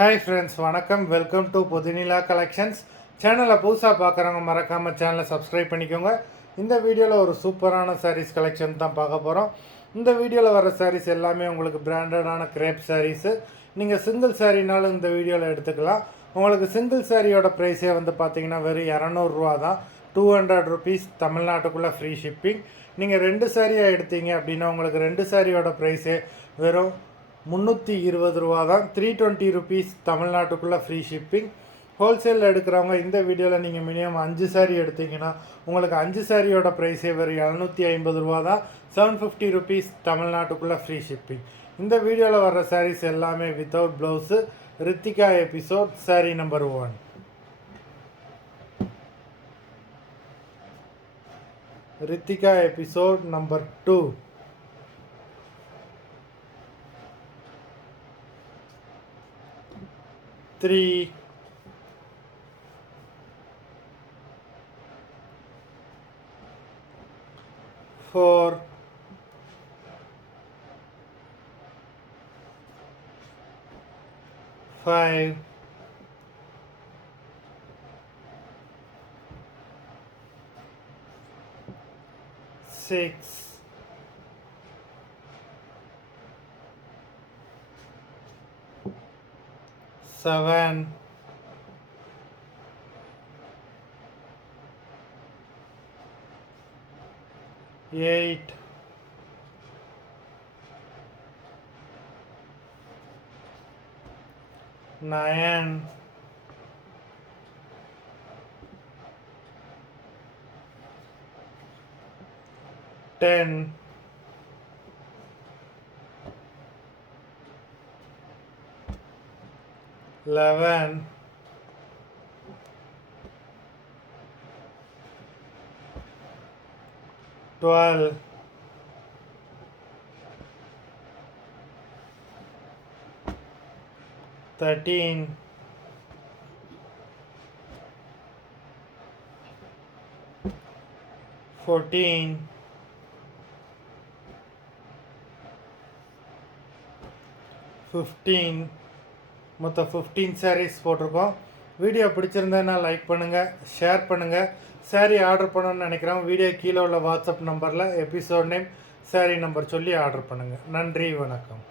Hi friends, வணக்கம். Welcome to Puthunila collections. சேனலை புதுசாக பார்க்குறவங்க மறக்காமல் சேனலை சப்ஸ்கிரைப் பண்ணிக்கோங்க. இந்த வீடியோவில் ஒரு சூப்பரான சாரீஸ் கலெக்ஷன் தான் பார்க்க போகிறோம். இந்த வீடியோவில் வர சாரீஸ் எல்லாமே உங்களுக்கு பிராண்டடான கிரேப் சாரீஸு. நீங்கள் சிங்கிள் சாரீனாலும் இந்த வீடியோவில் எடுத்துக்கலாம். உங்களுக்கு சிங்கிள் சாரியோட ப்ரைஸே வந்து பார்த்தீங்கன்னா வெறும் 200 தான். 200 ருபீஸ் தமிழ்நாட்டுக்குள்ளே ஃப்ரீ ஷிப்பிங். நீங்கள் 2 சாரியாக எடுத்தீங்க அப்படின்னா உங்களுக்கு 2 சாரியோட ப்ரைஸே வெறும் 320 தான். 320 ருபீஸ் தமிழ்நாட்டுக்குள்ளே ஃப்ரீ ஷிப்பிங். ஹோல்சேலில் எடுக்கிறவங்க இந்த வீடியோவில் நீங்கள் மினிமம் 5 சாரீ எடுத்தீங்கன்னா உங்களுக்கு 5 சாரியோட ப்ரைஸே வெறும் 750 தான். 750 ருபீஸ் தமிழ்நாட்டுக்குள்ளே ஃப்ரீ ஷிப்பிங். இந்த வீடியோவில் வர்ற சாரீஸ் எல்லாமே without blouse. Rithika episode sari number 1. Rithika episode number 2. 3, 4, 5, 6, 7, 8, 9, 10, 11, 12, 13, 14, 15. மொத்தம் 15 சாரீஸ் போட்டிருக்கோம். வீடியோ பிடிச்சிருந்தேன்னா லைக் பண்ணுங்கள், ஷேர் பண்ணுங்கள். சாரீ ஆர்டர் பண்ணணும்னு நினைக்கிறோம். வீடியோ கீழே உள்ள வாட்ஸ்அப் நம்பரில் எபிசோட் நேம், சாரீ நம்பர் சொல்லி ஆர்டர் பண்ணுங்கள். நன்றி, வணக்கம்.